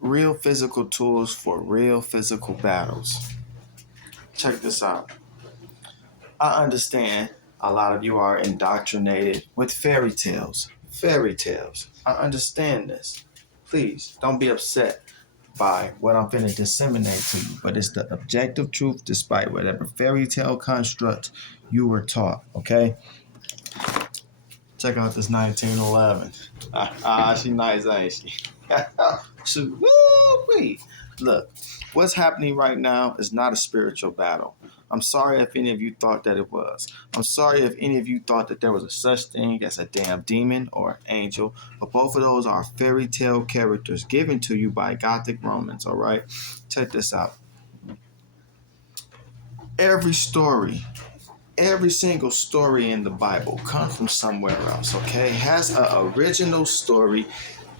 Real physical tools for real physical battles. Check this out. I understand a lot of you are indoctrinated with fairy tales. Fairy tales. I understand this. Please don't be upset by what I'm finna disseminate to you, but it's the objective truth despite whatever fairy tale construct you were taught, okay? Check out this 1911. She nice, ain't she? So, woo-wee. Look, what's happening right now is not a spiritual battle. I'm sorry if any of you thought that it was. I'm sorry if any of you thought that there was a such thing as a damn demon or an angel, but both of those are fairy tale characters given to you by Gothic Romans, all right? Check this out. Every story, every single story in the Bible comes from somewhere else, okay? Has an original story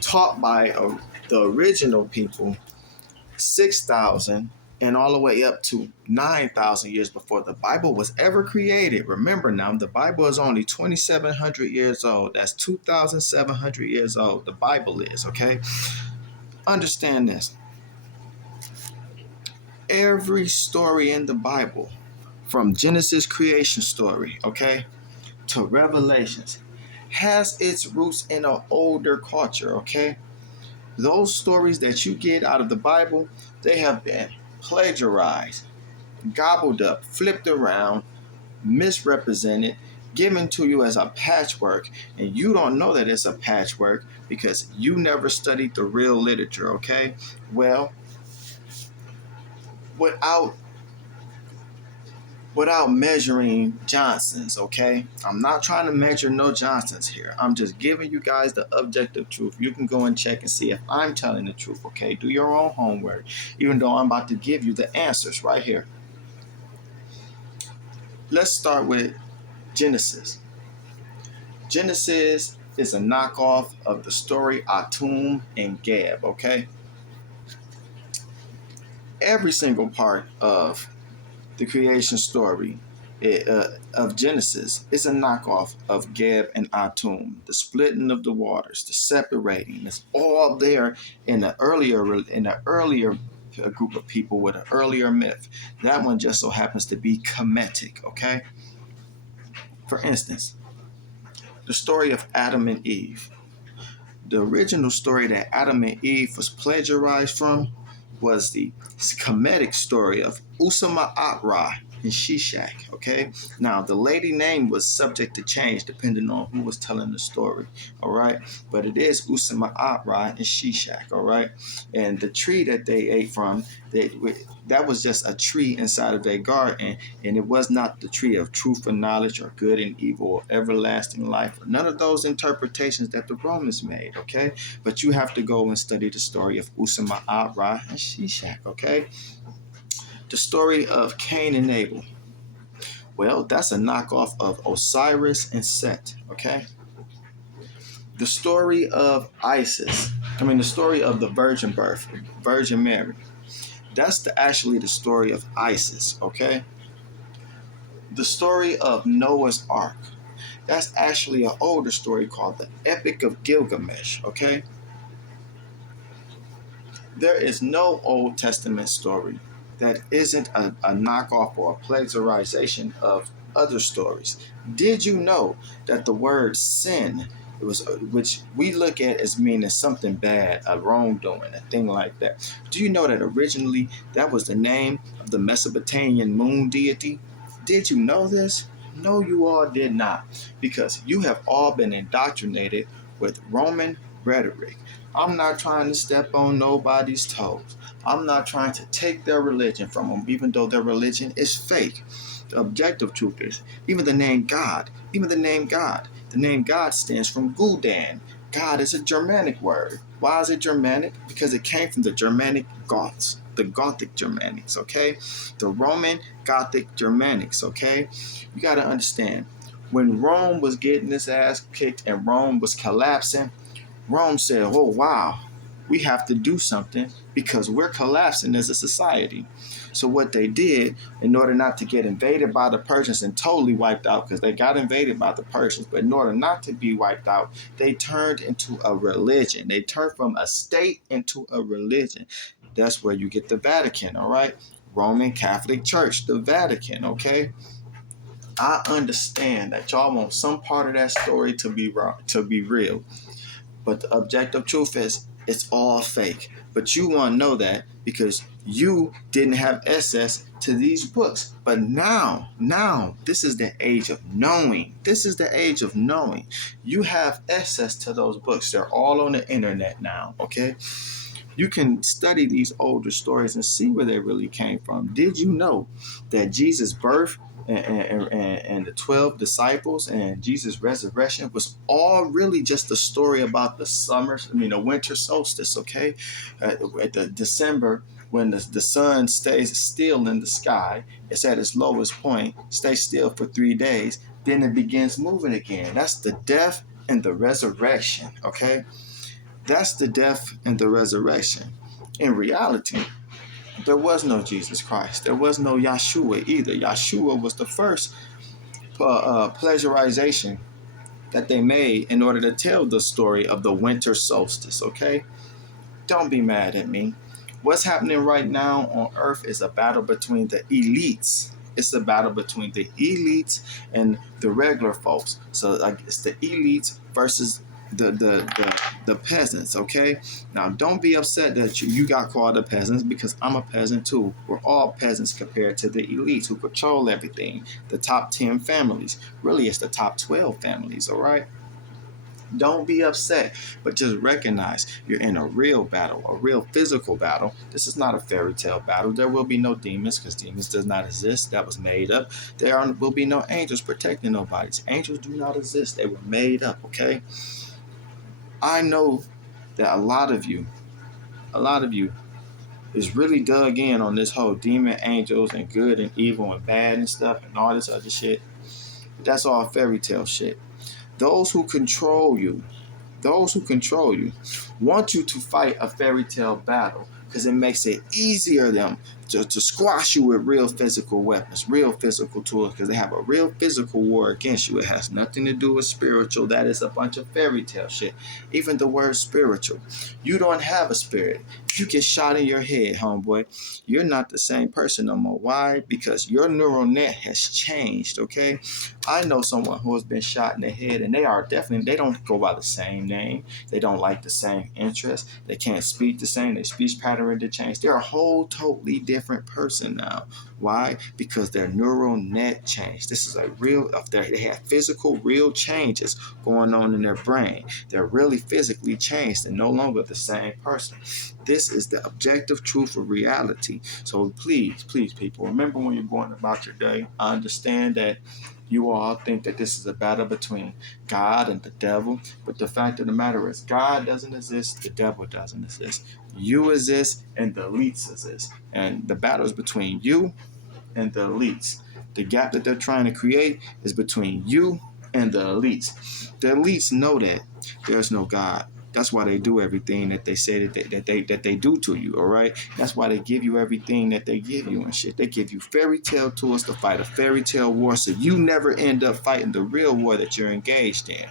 taught by the original people 6,000 and all the way up to 9,000 years before the Bible was ever created. Remember now, the Bible is only 2,700 years old. That's 2,700 years old. The Bible is, okay? Understand this. Every story in the Bible, from Genesis creation story, okay, to Revelations, has its roots in an older culture, okay? Those stories that you get out of the Bible, they have been plagiarized, gobbled up, flipped around, misrepresented, given to you as a patchwork, and you don't know that it's a patchwork because you never studied the real literature, okay? Well, without measuring Johnsons, okay? I'm not trying to measure no Johnsons here. I'm just giving you guys the objective truth. You can go and check and see if I'm telling the truth, okay? Do your own homework, even though I'm about to give you the answers right here. Let's start with Genesis. Genesis is a knockoff of the story Atum and Gab, okay? Every single part of the creation story of Genesis is a knockoff of Geb and Atum. The splitting of the waters, the separating, it's all there in the earlier group of people with an earlier myth. That one just so happens to be Kemetic, okay? For instance, the story of Adam and Eve. The original story that Adam and Eve was plagiarized from was the Kemetic story of Usama Atra and Shishak, okay? Now, the lady name was subject to change depending on who was telling the story, all right? But it is Usama Atra and Shishak, all right? And the tree that they ate from, that was just a tree inside of their garden, and it was not the tree of truth and knowledge or good and evil or everlasting life, or none of those interpretations that the Romans made, okay? But you have to go and study the story of Usama Atra and Shishak, okay? The story of Cain and Abel. Well, that's a knockoff of Osiris and Set, okay? The story of the story of the virgin birth, Virgin Mary. That's actually the story of Isis, okay? The story of Noah's Ark. That's actually an older story called the Epic of Gilgamesh, okay? There is no Old Testament story that isn't a knockoff or a plagiarization of other stories. Did you know that the word sin, which we look at as meaning something bad, a wrongdoing, a thing like that? Do you know that originally that was the name of the Mesopotamian moon deity? Did you know this? No, you all did not, because you have all been indoctrinated with Roman rhetoric. I'm not trying to step on nobody's toes. I'm not trying to take their religion from them, even though their religion is fake. The objective truth is, the name God stands from Gul'dan. God is a Germanic word. Why is it Germanic? Because it came from the Germanic Goths, the Gothic Germanics, okay? The Roman Gothic Germanics, okay? You got to understand, when Rome was getting its ass kicked and Rome was collapsing, Rome said, oh, wow, We have to do something because we're collapsing as a society. So what they did, in order not to get invaded by the Persians and totally wiped out, because they got invaded by the Persians, but in order not to be wiped out, they turned into a religion. They turned from a state into a religion. That's where you get the Vatican, all right? Roman Catholic Church, the Vatican, okay? I understand that y'all want some part of that story to be wrong, to be real. But the objective truth is it's all fake. But you want to know that because you didn't have access to these books. But now, this is the age of knowing. This is the age of knowing. You have access to those books. They're all on the internet now, okay? You can study these older stories and see where they really came from. Did you know that Jesus' birth and the 12 disciples and Jesus' resurrection was all really just a story about the winter solstice, okay? At the December, when the sun stays still in the sky, it's at its lowest point, stays still for 3 days, then it begins moving again. That's the death and the resurrection, okay? That's the death and the resurrection. In reality, there was no Jesus Christ. There was no Yahshua either. Yahshua was the first pleasurization that they made in order to tell the story of the winter solstice, okay? Don't be mad at me. What's happening right now on Earth is a battle between the elites. It's a battle between the elites and the regular folks. So it's the elites versus the peasants, okay? Now don't be upset that you got called the peasants because I'm a peasant too. We're all peasants compared to the elites who control everything. The top 10 families. Really it's the top 12 families, all right? Don't be upset, but just recognize you're in a real battle, a real physical battle. This is not a fairy tale battle. There will be no demons because demons does not exist. That was made up. Will be no angels protecting nobody. Angels do not exist. They were made up, okay? I know that a lot of you is really dug in on this whole demon, angels, and good and evil and bad and stuff and all this other shit. That's all fairy tale shit. Those who control you, want you to fight a fairy tale battle because it makes it easier them to squash you with real physical weapons, real physical tools, because they have a real physical war against you. It has nothing to do with spiritual. That is a bunch of fairy tale shit. Even the word spiritual. You don't have a spirit. If you get shot in your head, homeboy, you're not the same person no more. Why? Because your neural net has changed, okay? I know someone who has been shot in the head, and they don't go by the same name. They don't like the same interests. They can't speak the same. Their speech pattern did change. They're a whole totally different person now. Why? Because their neural net changed. This is a real, they have physical, real changes going on in their brain. They're really physically changed and no longer the same person. This is the objective truth of reality. So please, people, remember when you're going about your day. I understand that you all think that this is a battle between God and the devil, but the fact of the matter is God doesn't exist, the devil doesn't exist. You exist and the elites exist. And the battle is between you and the elites. The gap that they're trying to create is between you and the elites. The elites know that there's no God. That's why they do everything that they say that they do to you, all right? That's why they give you everything that they give you and shit. They give you fairy tale tools to fight a fairy tale war so you never end up fighting the real war that you're engaged in.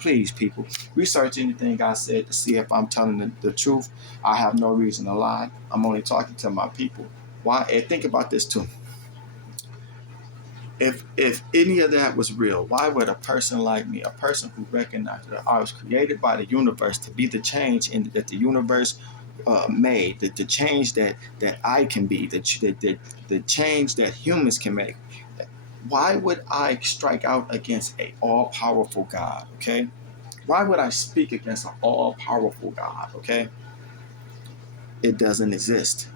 Please, people, research anything I said to see if I'm telling the truth. I have no reason to lie. I'm only talking to my people. Why? And think about this too. If any of that was real, why would a person like me, a person who recognized that I was created by the universe to be the change that the universe made, the change that I can be, the change that humans can make, why would I strike out against a all-powerful God, okay? Why would I speak against an all-powerful God, okay? It doesn't exist.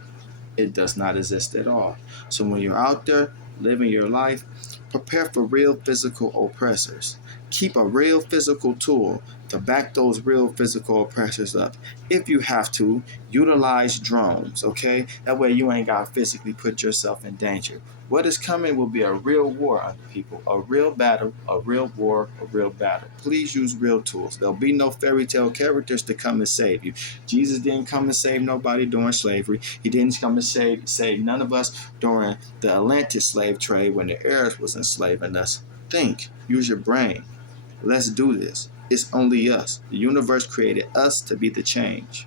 It does not exist at all. So when you're out there living your life, prepare for real physical oppressors. Keep a real physical tool to back those real physical oppressors up. If you have to, utilize drones, okay? That way you ain't got to physically put yourself in danger. What is coming will be a real war on people, a real battle, a real war, a real battle. Please use real tools. There'll be no fairy tale characters to come and save you. Jesus didn't come and save nobody during slavery. He didn't come and save none of us during the Atlantic slave trade when the Arabs was enslaving us. Think, use your brain. Let's do this. It's only us. The universe created us to be the change.